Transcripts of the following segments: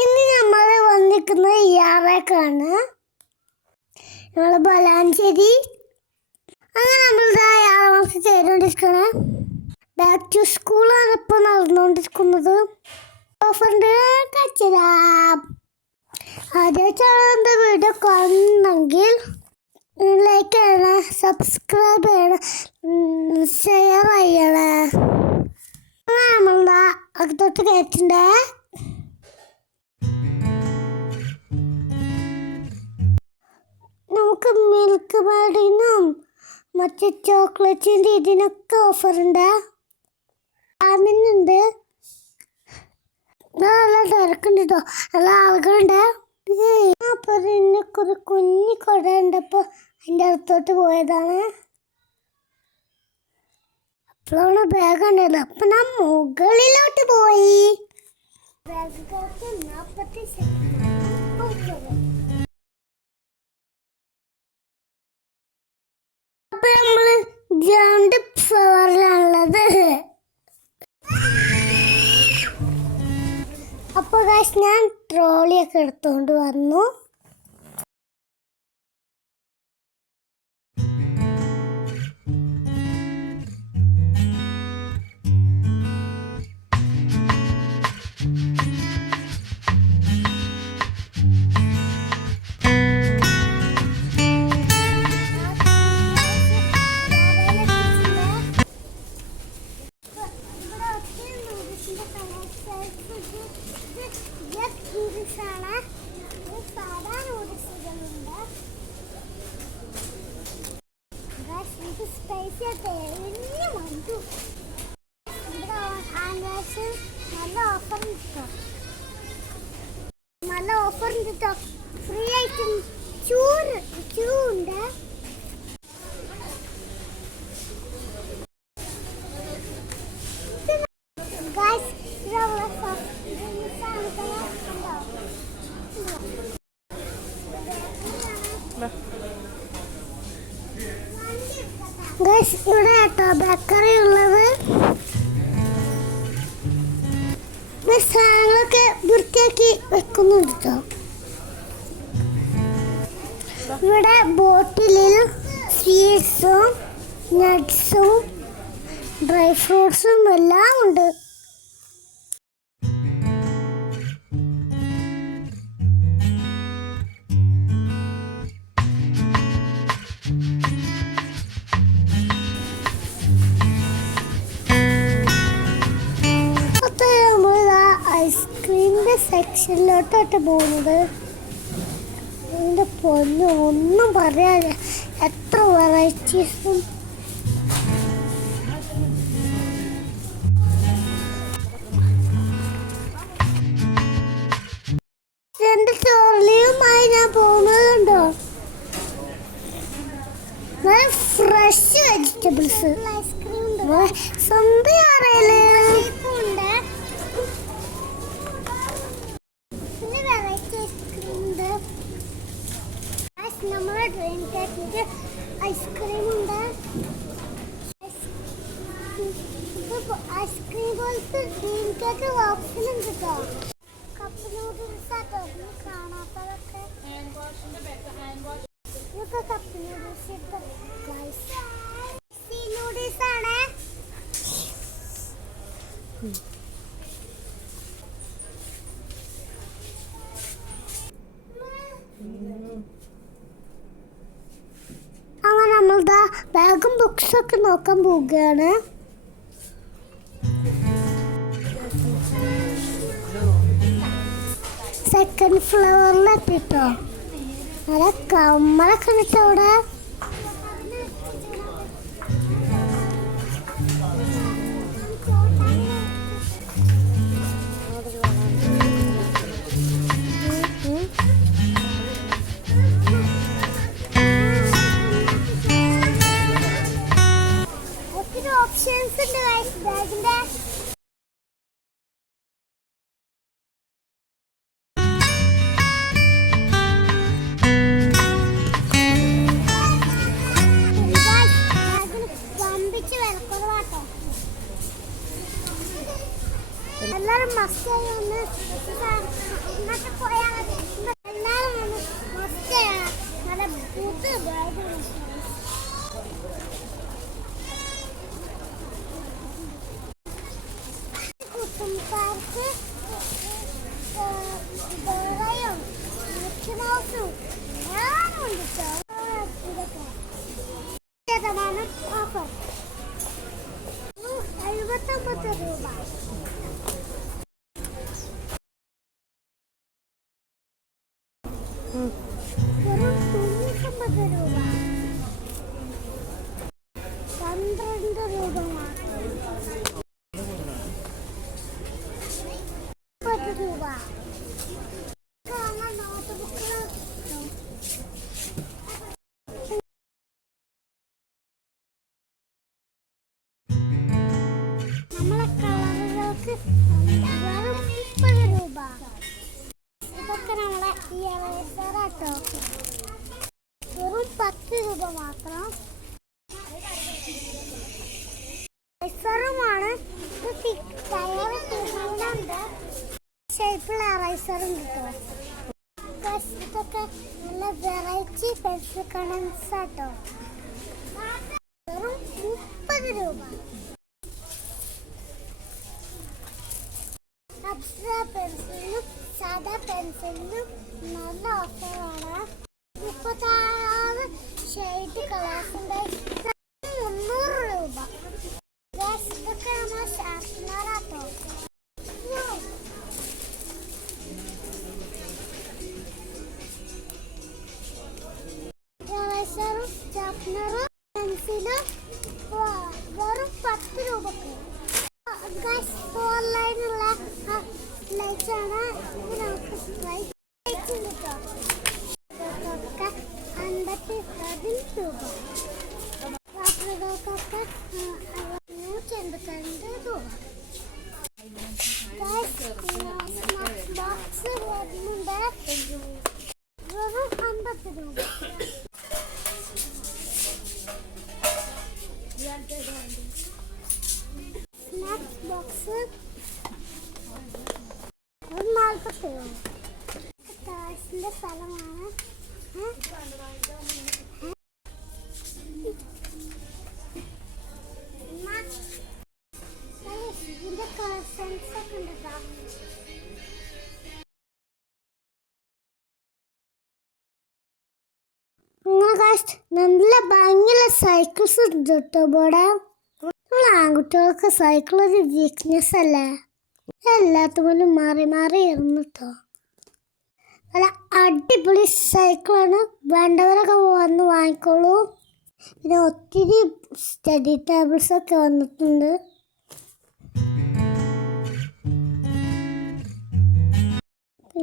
ഇന്ന് നമ്മൾ വന്നിരിക്കുന്നത് യാറേക്കാണ്. നമ്മൾ ബലാഞ്ചേരി. അങ്ങനെ നമ്മൾ യാറമാസം ചെയ്തുകൊണ്ടിരിക്കുകയാണ്. ബാക്ക് ടു സ്കൂളാണ് ഇപ്പോൾ നടന്നുകൊണ്ടിരിക്കുന്നത്. ഓഫറിൻ്റെ ആദ്യമായിട്ടാണ് വീഡിയോ കാണുന്നെങ്കിൽ ലൈക്ക് ചെയ്യണം, സബ്സ്ക്രൈബ് ചെയ്യണം, ഷെയർ ചെയ്യണം. നമ്മളുടെ അകത്തോട്ട് കയറ്റണ്ടേ. നമുക്ക് മിൽക്ക് മേഡിനും മറ്റേ ചോക്ലേറ്റിൻ്റെ ഇതിനൊക്കെ ഓഫറുണ്ട്. ആമിനുണ്ട്. നല്ല തിരക്കുണ്ട് കേട്ടോ, നല്ല ആളുകളുണ്ട്. അപ്പോൾ ഇതിനൊക്കെ കുഞ്ഞി കുട ഉണ്ടപ്പോൾ അതിൻ്റെ അടുത്തോട്ട് പോയതാണ്. അപ്പോഴാണ് ബാഗ് ഉണ്ടല്ലോ. അപ്പം ഞാൻ മുകളിലോട്ട് പോയി. അപ്പൊ നമ്മള് രണ്ട് ഫ്ലവറിലാണുള്ളത്. അപ്പോൾ ഞാൻ ട്രോളിയൊക്കെ എടുത്തുകൊണ്ട് വന്നു. നല്ല ഓഫർ ഉണ്ട്. ഫ്രീ ആയിട്ട് ചൂണ്ട്. ഇവിടെ കേട്ടോ ബേക്കറി ഉള്ളത്. സാധനങ്ങളൊക്കെ വൃത്തിയാക്കി വെക്കുന്നുണ്ട് കേട്ടോ. ഇവിടെ ബോട്ടിലിൽ സ്വീറ്റ്സും നട്ട്സും ഡ്രൈ ഫ്രൂട്ട്സും എല്ലാം ഉണ്ട്. ഐസ്ക്രീമിൻ്റെ സെക്ഷനിലോട്ടാണ് പോകുന്നത്. അതിൻ്റെ പൊന്നു ഒന്നും പറയാതെ എത്ര വെറൈറ്റീസും. രണ്ട് ചോറിയുമായി ഞാൻ പോകുന്നതുണ്ടോ. നല്ല ഫ്രഷ് വെജിറ്റബിൾസ്. സന്ധ്യയാറയില് നമ്മുടെ ഡ്രീം കേക്കിൻ്റെ ഐസ്ക്രീം ഉണ്ട്. ഐസ്ക്രീം പോലത്തെ ഡ്രീം കേക്ക് ഓപ്ഷൻ ഉണ്ട് കേട്ടോ. കപ്പ് നൂഡിൽസ് ആട്ടോ കാണാത്തതൊക്കെ. ഇതൊക്കെ കപ്പ് നൂഡിൽസ് നൂഡിൽസ് ആണ്. അങ്ങനെ നമ്മളുടെ ബാഗും ബുക്സൊക്കെ നോക്കാൻ പോവുകയാണ്. സെക്കൻഡ് ഫ്ലോറിലെത്തിട്ടോ. നല്ല കമ്മലൊക്കെ ഉണ്ട് അവിടെ. ഓപ്ഷൻസ് ഉണ്ട് ബാഗിന്റെ. എല്ലാവരും മസ്റ്റായി ഒന്ന് ഇന്നത്തെ പോയാൽ എല്ലാവരും ഒന്ന് മസ്റ്റാണ് നല്ല പുതിയ ബാഗ് കുട്ടുംകാർക്ക് ഡോറയും മിക്കി മൗസും എല്ലാവരും ഉണ്ട് ഇതൊക്കെ ശതമാനം ഓഫർ 79 രൂപ. വെറും 99 രൂപ. 12 രൂപ മാത്രം. 30 രൂപ. നോട്ട് ബുക്കുകൾ നമ്മളെ കളറുകൾക്ക് വെറും 30 രൂപ. ഇതൊക്കെ നമ്മളെ ഈ ഇറേസറാട്ടോ. വെറും 10 രൂപ മാത്രം. ഇറേസറുമാണ് ടയർ തീരുന്നുണ്ട്. ഷേപ്പിലുള്ള ഇറേസറും കിട്ടും. ഇതൊക്കെ നല്ല വെറൈറ്റി പെൻസിൽ കളൻസാട്ടോ. വെറും 30 രൂപ. അപ്സര പെൻസിലിനും സാധാ പെൻസിലിനും നല്ല ഓഫറാണ്. 36 ഷെയ്ഡ് കളേഴ്സിൻ്റെ 300 രൂപ. ഇതൊക്കെ നമ്മൾ ഷാർപ്പനറാട്ടോ. ഇറേസറും ഷാർപ്പനറും പെൻസിലും വെറും 10 രൂപക്ക്. ഓൺലൈനുള്ള ലൈറ്റാണ് നമുക്ക് ലൈറ്റ് കിട്ടും. ഇതൊക്കെ 50 രൂപ. വാട്ടറുകൾക്കൊക്കെ 182 രൂപ. ബോക്സ് വരുന്നുണ്ട്. വെറും 50 രൂപ. സ്നാക്സ് ബോക്സ് 40 രൂപ. കാശിൻ്റെ സ്ഥലമാണ്. ഇതിൻ്റെ കളക്ഷൻസ് ഒക്കെ ഉണ്ട് കേട്ടോ. നല്ല ഭംഗിയുള്ള സൈക്കിൾസ് ഉണ്ട് കേട്ടോ ഇവിടെ. നമ്മൾ ആൺകുട്ടികൾക്ക് സൈക്കിൾ ഒരു വീക്ക്നെസ് അല്ലേ. എല്ലാത്തുപോലും മാറി മാറി ഇരുന്നിട്ടോ. നല്ല അടിപൊളി സൈക്കിളാണ്. വേണ്ടവരൊക്കെ വന്ന് വാങ്ങിക്കോളൂ. പിന്നെ ഒത്തിരി സ്റ്റഡി ടേബിൾസൊക്കെ വന്നിട്ടുണ്ട്.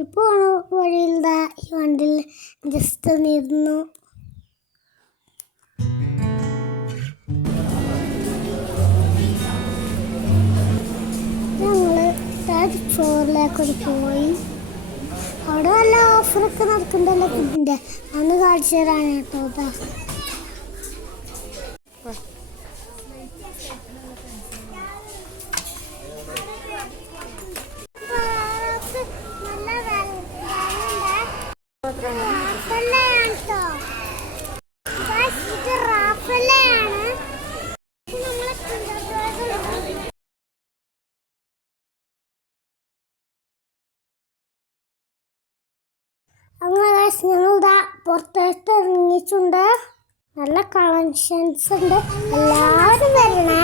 ഇപ്പോൾ വഴിയിൽ ഈ വണ്ടിയിൽ ജസ്റ്റ് നിന്നു. ഫ്ലോറിലേക്കൊരു പോയി. അവിടെ നല്ല ഓഫറൊക്കെ നടക്കുന്നുണ്ടല്ലോ ഫുഡിൻ്റെ. അന്ന് കാണിച്ചു തരാണ് കേട്ടോ. അങ്ങനെ ഞങ്ങളിതാ പുറത്തോട്ട് ഇറങ്ങിയിട്ടുണ്ട്. നല്ല കളക്ഷൻസ് ഉണ്ട്. എല്ലാവരും വരണേ.